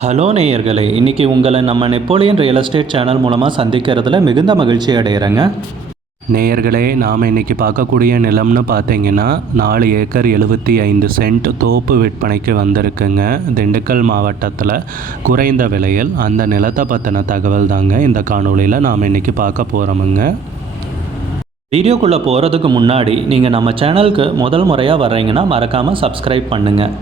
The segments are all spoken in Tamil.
ஹலோ நேயர்களே இன்றைக்கி உங்களை நம்ம நெப்போலியன் ரியல் எஸ்டேட் சேனல் மூலமாக சந்திக்கிறதுல மிகுந்த மகிழ்ச்சி அடைகிறேங்க நேயர்களே நாம் இன்றைக்கி பார்க்கக்கூடிய நிலம்னு பார்த்தீங்கன்னா நாலு ஏக்கர் எழுபத்தி ஐந்து சென்ட் தோப்பு விற்பனைக்கு வந்திருக்குங்க. திண்டுக்கல் மாவட்டத்தில் குறைந்த விலையில் அந்த நிலத்தை பற்றின தகவல் தாங்க இந்த காணொலியில் நாம் இன்றைக்கி பார்க்க போகிறோமுங்க வீடியோக்குள்ளே போகிறதுக்கு முன்னாடி நீங்கள் நம்ம சேனலுக்கு முதல் முறையாக வர்றீங்கன்னா மறக்காமல் சப்ஸ்கிரைப் பண்ணுங்கள்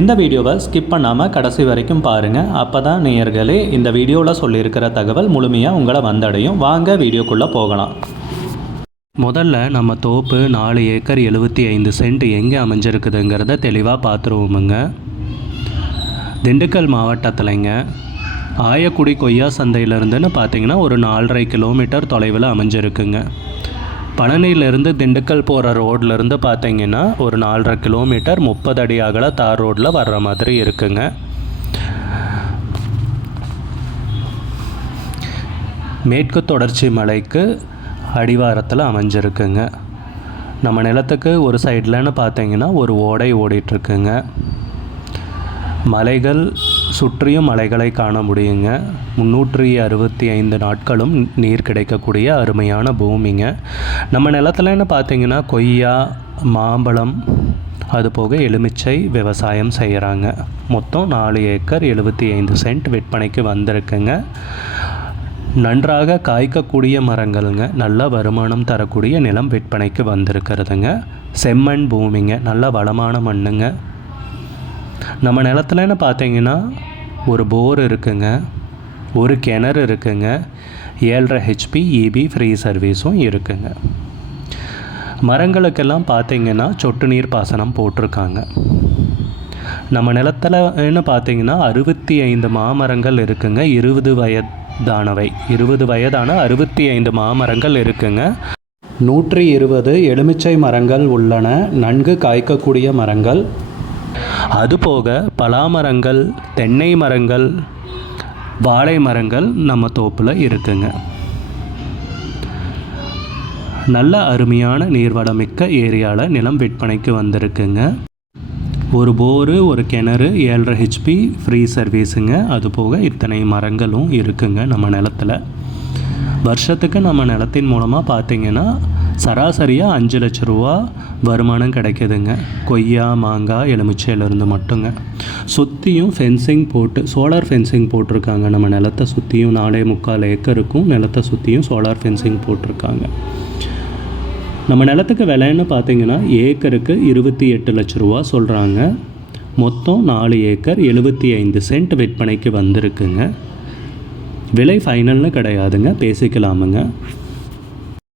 இந்த வீடியோவை ஸ்கிப் பண்ணாமல் கடைசி வரைக்கும் பாருங்கள் அப்போ தான் நேயர்களே இந்த வீடியோவில் சொல்லியிருக்கிற தகவல் முழுமையாக உங்களை வந்தடையும். வாங்க வீடியோக்குள்ளே போகலாம். முதல்ல நம்ம தோப்பு நாலு ஏக்கர் எழுபத்தி ஐந்து சென்ட் எங்கே அமைஞ்சிருக்குதுங்கிறத தெளிவாக பார்த்துருவோமுங்க திண்டுக்கல் மாவட்டத்திலைங்க. ஆயக்குடி கொய்யா சந்தையிலேருந்துன்னு பார்த்தீங்கன்னா ஒரு நாலரை கிலோமீட்டர் தொலைவில் அமைஞ்சிருக்குங்க. பழனியிலேருந்து திண்டுக்கல் போகிற ரோட்லேருந்து பார்த்தீங்கன்னா ஒரு நாலரை கிலோமீட்டர் முப்பது அடி அகல தார் ரோட்டில் வர்ற மாதிரி இருக்குங்க. மேற்கு தொடர்ச்சி மலைக்கு அடிவாரத்தில் அமைஞ்சிருக்குங்க. நம்ம நிலத்துக்கு ஒரு சைட்லன்னு பார்த்தீங்கன்னா ஒரு ஓடை ஓடிட்டுருக்குங்க. மலைகள் சுற்றியும் மலைகளை காண முடியுங்க. முந்நூற்றி அறுபத்தி ஐந்து நாட்களும் நீர் கிடைக்கக்கூடிய அருமையான பூமிங்க. நம்ம நிலத்துலன்னு பார்த்தீங்கன்னா கொய்யா மாம்பழம் அதுபோக எலுமிச்சை விவசாயம் செய்கிறாங்க மொத்தம் நாலு ஏக்கர் எழுபத்தி ஐந்து சென்ட் விற்பனைக்கு வந்திருக்குங்க. நன்றாக காய்க்கக்கூடிய மரங்கள்ங்க. நல்ல வருமானம் தரக்கூடிய நிலம் விற்பனைக்கு வந்திருக்கிறதுங்க. செம்மண் பூமிங்க. நல்ல வளமான மண்ணுங்க. நம்ம நிலத்துலன்னு பார்த்தீங்கன்னா ஒரு போர் இருக்குங்க. ஒரு கிணறு இருக்குங்க. ஏழரை ஹெச்பி இபி ஃப்ரீ சர்வீஸும் இருக்குங்க. மரங்களுக்கெல்லாம் பார்த்தீங்கன்னா சொட்டு நீர் பாசனம் போட்டிருக்காங்க. நம்ம நிலத்துலன்னு பார்த்தீங்கன்னா அறுபத்தி ஐந்து மாமரங்கள் இருக்குங்க. இருபது வயதானவை. இருபது வயதான அறுபத்தி ஐந்து மாமரங்கள் இருக்குங்க. நூற்றி இருபது எலுமிச்சை மரங்கள் உள்ளன. நன்கு காய்க்கக்கூடிய மரங்கள். அதுபோக பலாமரங்கள் தென்னை மரங்கள் வாழை மரங்கள் நம்ம தோப்பில் இருக்குங்க. நல்ல அருமையான நீர்வளமிக்க ஏரியாவில் நிலம் விற்பனைக்கு வந்திருக்குங்க. ஒரு போரு ஒரு கிணறு ஏழரை ஹெச்பி ஃப்ரீ சர்வீஸுங்க. அது போக இத்தனை மரங்களும் இருக்குங்க நம்ம நிலத்தில். வருஷத்துக்கு நம்ம நிலத்தின் மூலமாக பார்த்தீங்கன்னா சராசரியாக அஞ்சு லட்ச ரூபா வருமானம் கிடைக்குதுங்க. கொய்யா மாங்காய் எலுமிச்சையிலேருந்து மட்டுங்க. சுற்றியும் ஃபென்சிங் போட்டு சோலார் ஃபென்சிங் போட்டிருக்காங்க. நம்ம நிலத்தை சுற்றியும் நாலே முக்கால் ஏக்கருக்கும் நிலத்தை சுற்றியும் சோலார் ஃபென்சிங் போட்டிருக்காங்க. நம்ம நிலத்துக்கு விலைன்னு பார்த்தீங்கன்னா ஏக்கருக்கு இருபத்தி எட்டு லட்ச ரூபா சொல்கிறாங்க மொத்தம் நாலு ஏக்கர் எழுபத்தி ஐந்து சென்ட் விற்பனைக்கு வந்திருக்குங்க. விலை ஃபைனல்னு கிடையாதுங்க. பேசிக்கலாமுங்க.